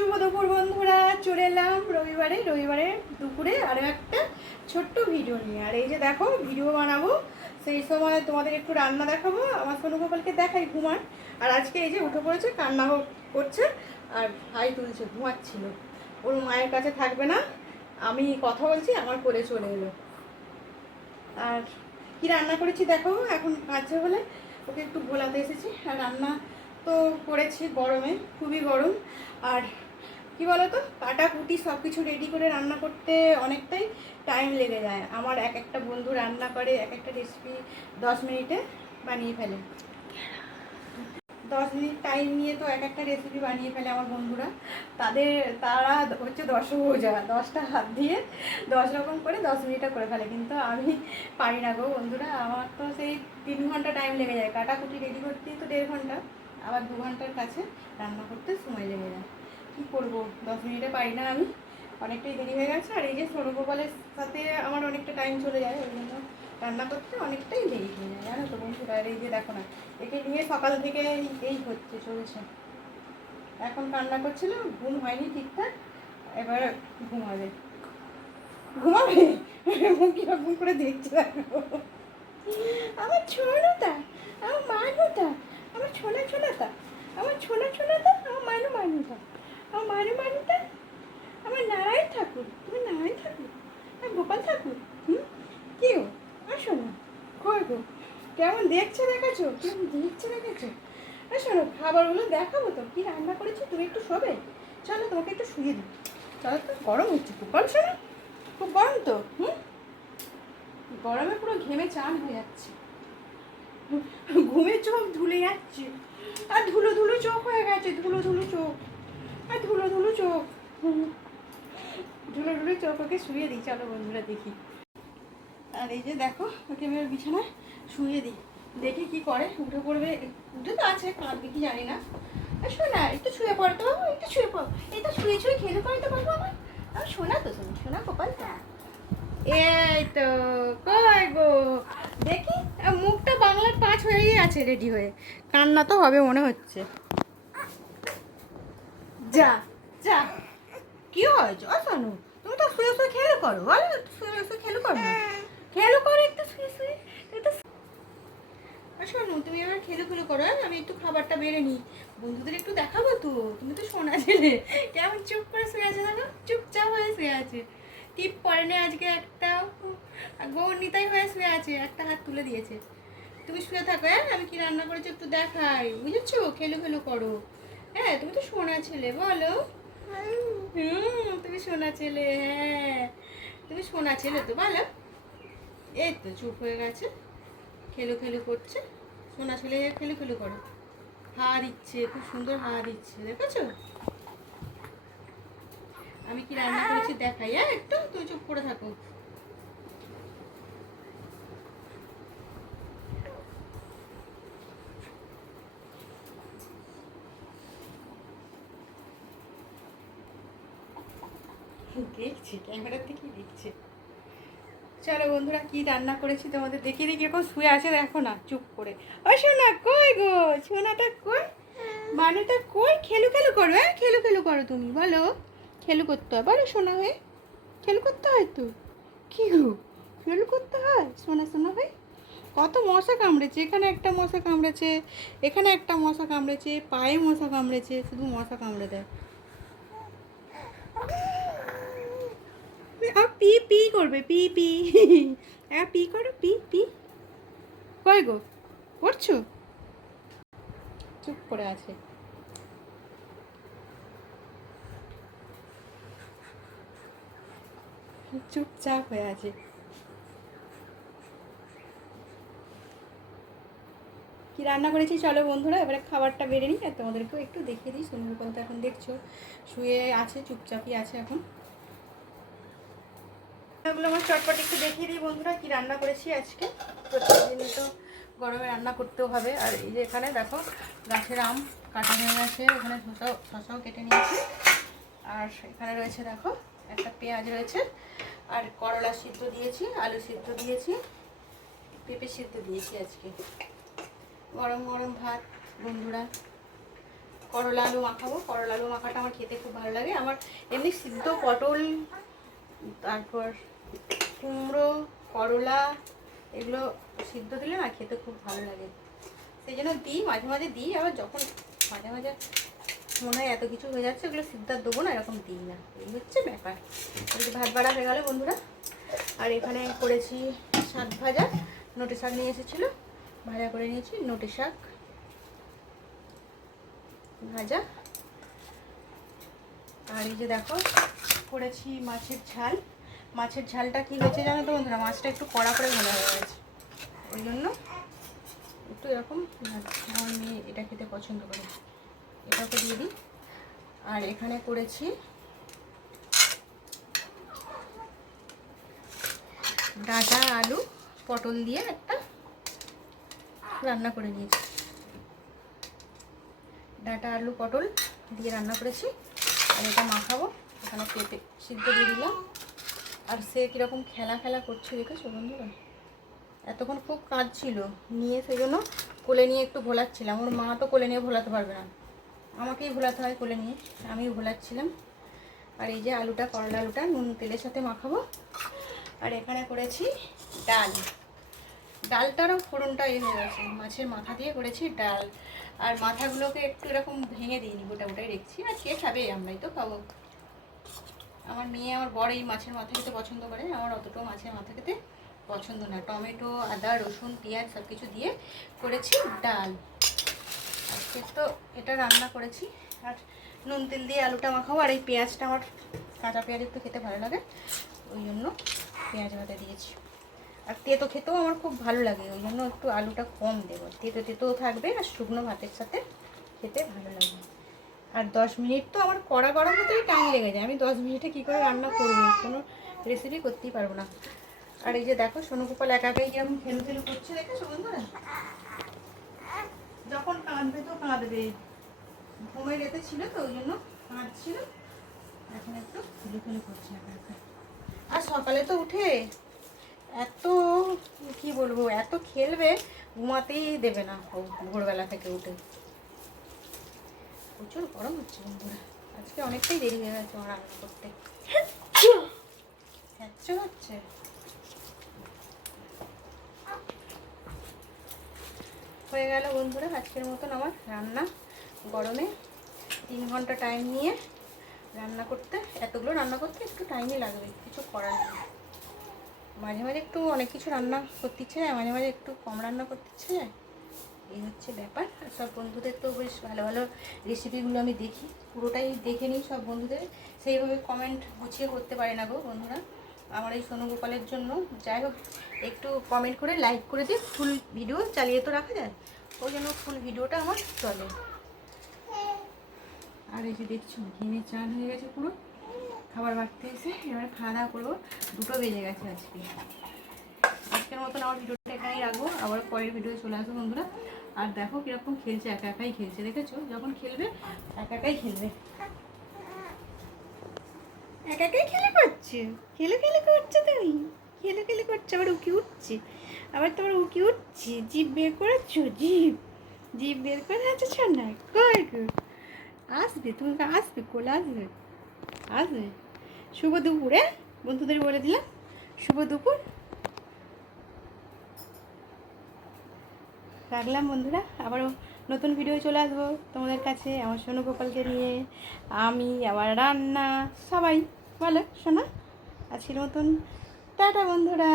শুভ দুপুর বন্ধুরা, চলে এলাম রবিবারে দুপুরে আরও একটা ছোট্ট ভিডিও নিয়ে। আর এই যে দেখো, ভিডিও বানাবো, সেই সময় তোমাদের একটু রান্না দেখাবো। আমার সোনু গোপালকে দেখাই ঘুমান, আর আজকে এই যে উঠে পড়েছে, কান্না করছে আর ভাই তুলছে, ঘুমাচ্ছিল। ওর মায়ের কাছে থাকবে না, আমি কথা বলছি, আমার কোলে চলে এলো। আর কি রান্না করেছি দেখো, এখন কাছে বলে ওকে একটু ভোলাতে এসেছি। আর রান্না তো করেছি গরমে, খুবই গরম। আর কি বলতো, কাটাকুটি সব কিছু রেডি করে রান্না করতে অনেকটাই টাইম লেগে যায়। আমার এক একটা বন্ধু রান্না করে এক একটা রেসিপি 10 মিনিটে বানিয়ে ফেলে। 10 মিনিট টাইম নিয়ে তো এক একটা রেসিপি বানিয়ে ফেলে আমার বন্ধুরা। তারা হচ্ছে দশভুজা, 10টা হাত দিয়ে 10 রকম করে 10 মিনিটে করে ফেলে, কিন্তু আমি পারি না গো বন্ধুরা। আমার তো সেই 3 ঘন্টা টাইম লেগে যায়, কাটাকুটি রেডি করতেই তো 1.5 ঘন্টা, আবার 2 ঘন্টার কাছে রান্না করতে সময় লেগে যায়। কী করবো, 10 মিনিটে পারি না আমি, অনেকটাই দেরি হয়ে গেছে। আর এই যে সোনু গোপালের সাথে আমার অনেকটা টাইম চলে যায়, ওই জন্য রান্না করতে অনেকটাই দেরি হয়ে যায়, জানো তো বন্ধুরা। আর এই যে দেখো না, একে নিয়ে সকাল থেকে এই হচ্ছে, চলছে। এখন কান্না করছিল, ঘুম হয়নি ঠিকঠাক, এবার ঘুমাবে ঘুমাবে মুখ কিরকম করে দেখছে দেখো। আমার ছোনতা, আমার মানুতা, আমার ছোনাতা, আমার ছোনাতা, আমার মানুতা, আমার মানুতা, আমার নারায়ণ ঠাকুর, তুমি নারায়ণ ঠাকুর, আর গোপাল ঠাকুর। কেউ আসো না, কই গো, কেমন দেখছে দেখাচ্ছো, কেমন দেখছে দেখাচ্ছো। আর শোনো, খাবারগুলো দেখাবো তো, কি রান্না করেছি। তুমি একটু শোবে, চলো তোমাকে একটু শুয়ে দিই, চলো তো। গরম হচ্ছে খুব, বল শোনো, খুব গরম তো। গরমে পুরো ঘেমে চান হয়ে যাচ্ছে, ঘুমে চোখ ধুলে যাচ্ছে, আর ধুলো ধুলো চোখ হয়ে গেছে, ধুলো ধুলো চোখ, আর ধুলো ধুলো চোখ, ধুলো ধুলো চোখ। ওকে শুয়ে দিই, চলো বন্ধুরা দেখি। আর এই যে দেখো, ওকে আমি বিছানায় শুয়ে দিই, দেখি কি করে। উঠে পড়বে, উঠে তো আছে, কাঁদবে কি জানি না। শোনা, একটু শুয়ে পড়তো, একটু শুয়ে পড়, এই তো শুয়ে শুয়ে খেলে পড়তে পারবো আমার। আমার শোনা তো, তুমি শোনা গোপাল। এই তো, কই গো দেখি, মুখটা বাংলার 5 হয়েই আছে রেডি হয়ে, কান্না তো হবে মনে হচ্ছে। যা যা, কি হয়েছে শোনো, তুমি তো শুয়ে শুয়ে খেলে করো, বলো শুয়ে শুয়ে খেলে করো, খেলো করো একটু শুয়ে শুয়ে, একটু। শোনো, তুমি এবার খেলো করো, আমি একটু খাবারটা বেড়ে নিই, বন্ধুদের একটু দেখাবো তো। তুমি তো শোনা ছেলে, কেমন চুপ করে শুয়ে আছে দেখো, চুপচাপ হয়ে শুয়ে আছে, টিপ পরেনি আজকে একটা, গৌরনীতাই হয়ে শুয়ে আছে, একটা হাত তুলে দিয়েছে। তুমি শুয়ে থাকো, আমি কি রান্না করেছি একটু দেখাই, বুঝেছো। খেলো করো, হ্যাঁ তুমি তো শোনা ছেলে, বলো। তুমি শোনা ছেলে, হ্যাঁ তুমি শোনা ছেলে তো, বলো। এই তো চুপ হয়ে গেছে, খেলো করছে, সোনা ছেলে খেলো করো, হাওয়া দিচ্ছে, খুব সুন্দর হাওয়া দিচ্ছে, দেখেছো। আমি কি রান্না করেছি দেখাই, একটু তুই চুপ করে থাকো। দেখছি, ক্যামেরার থেকেই দেখছে। চলো বন্ধুরা, কি রান্না করেছি তোমাদের দেখিয়ে দিই। কিরকম শুয়ে আছে দেখো না, চুপ করে। ও সোনা কই গো, সোনাটা কই, মানুটা কই। খেলো করো, খেলো করো, তুমি বলো। খেলো করতে হয়, বলো সোনা হয়ে, খেলো করতে হয় তো। কি গো, খেলো করতে হয় সোনা হয়ে। কত মশা কামড়েছে, এখানে একটা মশা কামড়েছে, এখানে একটা মশা কামড়েছে, পায়ে মশা কামড়েছে, শুধু মশা কামড়ে দেয়। পি পি করবে, পি পি, হ্যাঁ পি করো, পি পি। কই গো, করছো, চুপ করে আছে। চুপচাপ হয়ে আছে। কি রান্না করেছি চলো বন্ধুরা, এবারে খাবারটা বেড়ে নিই, আর তোমাদেরকেও একটু দেখিয়ে দিই। সোনুর তো এখন দেখছো শুয়ে আছে, চুপচাপই আছে এখন। এগুলো আমার চটপট একটু দেখিয়ে দিই বন্ধুরা, কি রান্না করেছি আজকে। প্রত্যেকদিন তো গরমে রান্না করতেও হবে। আর এই যে এখানে দেখো, গাছের আম কাটা হয়ে গেছে, এখানে শসাও কেটে নিয়েছি। আর এখানে রয়েছে দেখো, একটা পেঁয়াজ রয়েছে, আর করলা সিদ্ধ দিয়েছি, আলু সিদ্ধ দিয়েছি, পেঁপে সিদ্ধ দিয়েছি আজকে। গরম গরম ভাত বন্ধুরা, করলা আলু মাখাবো। করলা আলু মাখাটা আমার খেতে খুব ভালো লাগে। আমার এমনি সিদ্ধ পটল, তারপর কুমড়ো, করলা, এগুলো সিদ্ধ দিলে না খেতে খুব ভালো লাগে, সেই জন্য দিই, মাঝে মাঝে দিই। আবার যখন মাঝে মাঝে মনে হয় এত কিছু হয়ে যাচ্ছে, ওগুলো সিদ্ধ দেবো না, এরকম দিই না, এই হচ্ছে ব্যাপার। ভাত বাড়া হয়ে গেল বন্ধুরা। আর এখানে করেছি শাক ভাজা, নোটে শাক নিয়ে এসেছিলো, ভাজা করে নিয়েছি নোটে শাক ভাজা। আর এই যে দেখো করেছি মাছের ঝাল। মাছের ঝালটা কি হয়েছে জানো তো বন্ধুরা, মাছটা একটু কড়া করে ভালো হয়ে গেছে, ওই জন্য একটু এরকম। আমার মেয়ে এটা খেতে পছন্দ করে, এটাকে দিয়ে দিই। আর এখানে করেছি ডাঁটা আলু পটল দিয়ে একটা রান্না করে নিয়েছি, ডাঁটা আলু পটল দিয়ে রান্না করেছি। আর এটা মাখাবো, এখানে পেঁপে সিদ্ধ দিয়ে দিলাম। আর সে কীরকম খেলা খেলা করছে দেখেছো বন্ধুরা, এতক্ষণ খুব কাঁদছিল নিয়ে, সেই জন্য কোলে নিয়ে একটু ভোলাচ্ছিলাম। ওর মা তো কোলে নিয়ে ভোলাতে পারবে না, আমাকেই ভোলাতে হয় কোলে নিয়ে, আমিও ভোলাচ্ছিলাম। আর এই যে আলুটা, করলা আলুটা নুন তেলের সাথে মাখাবো। আর এখানে করেছি ডাল, ডালটারও ফোড়নটা হয়ে গেছে, মাছের মাথা দিয়ে করেছি ডাল। আর মাথাগুলোকে একটু এরকম ভেঙে দিইনি, গোটা গোটাই রেখেছি। আর কে খাবে, আমরাই তো খাবো। আমার মেয়ে, আমার বড় এই মাছের মাথা খেতে পছন্দ করে, আমার অতটাও মাছের মাথা খেতে পছন্দ না। টমেটো, আদা, রসুন, পেঁয়াজ সব কিছু দিয়ে করেছি ডাল। আজকে তো এটা রান্না করেছি। আর নুন তেল দিয়ে আলুটা মাখাবো। আর এই পেঁয়াজটা, আমার কাঁচা পেঁয়াজ একটু খেতে ভালো লাগে, ওই জন্য পেঁয়াজ ভাজা দিয়েছি। আর তেতো খেতেও আমার খুব ভালো লাগে, ওই জন্য একটু আলুটা কম দেবো, তেতো তেতোও থাকবে আর শুকনো ভাতের সাথে খেতে ভালো লাগে। আর 10 মিনিট তো আমার কড়া গরম হতেই টাইম লেগে যায়, আমি 10 মিনিটে কী করে রান্না করবো, কোনো রেসিপি করতেই পারবো না। আর এই যে দেখো সোনুগোপাল একা একাই যেমন খেলু খেলু করছে, দেখেছো বন্ধুরা, যখন কাঁদবে তো কাঁদবে, ঘুমের রেতে ছিল তো ওই জন্য কাঁদছিল, এখন একটু খেলু খেলু করছে একা একা। আর সকালে তো উঠে এত, কি বলবো, এত খেলবে, ঘুমাতেই দেবে না ভোরবেলা থেকে উঠে। প্রচুর গরম হচ্ছে বন্ধুরা, আজকে অনেকটাই দেরি হয়ে গেছে আমার রান্না করতে। হ্যাচ্ছো হচ্ছে। হয়ে গেল বন্ধুরা আজকের মতন আমার রান্না। গরমে 3 ঘন্টা টাইম নিয়ে রান্না করতে, এতগুলো রান্না করতে একটু টাইমই লাগবে, কিছু করার নেই। মাঝে মাঝে একটু অনেক কিছু রান্না করতে ইচ্ছে যায়, মাঝে মাঝে একটু কম রান্না করতে ইচ্ছে যায়, এই হচ্ছে ব্যাপার। আর সব বন্ধুদের তো বেশ ভালো ভালো রেসিপিগুলো আমি দেখি, পুরোটাই দেখে নিই সব বন্ধুদের, সেইভাবে কমেন্ট গুছিয়ে করতে পারি না গো বন্ধুরা আমার এই সোনুগোপালের জন্য। যাই হোক, একটু কমেন্ট করে লাইক করে দিয়ে ফুল ভিডিও চালিয়ে তো রাখা যায়, ওই জন্য ফুল ভিডিওটা আমার চলে। আর এই যে দেখছো ঘেমে চান হয়ে গেছে পুরো, খাবার বাড়তে এসে এবার খাওয়া দাওয়া করবো, 2টো বেজে গেছে আজকের মতন আমার ভিডিওটা এখানেই রাখবো, আবার পরের ভিডিও চলে আসবো বন্ধুরা। আর দেখো কীরকম খেলছে, একা একাই খেলছে, দেখেছো, যখন খেলবে একা একাই খেলবে, একা একাই খেলে করছে, খেলে খেলে করছে, তুমি খেলে খেলে করছে, আবার উকি উঠছে, আবার তোমার উকি উঠছে, জিভ বের করেছো, জিভ জিভ বের করে আছো না, কই গো, আসবে তুমি, আসবে কোলে আসবে, আসবে। শুভ দুপুরে বন্ধুদের বলে দিলাম, শুভ দুপুর, রাখলাম বন্ধুরা। আবারও নতুন ভিডিও চলে আসবো তোমাদের কাছে আমার সোনুগোপালকে নিয়ে, আমি আবার রান্না, সবাই ভালো শোনা। আজকের মতন টাটা বন্ধুরা।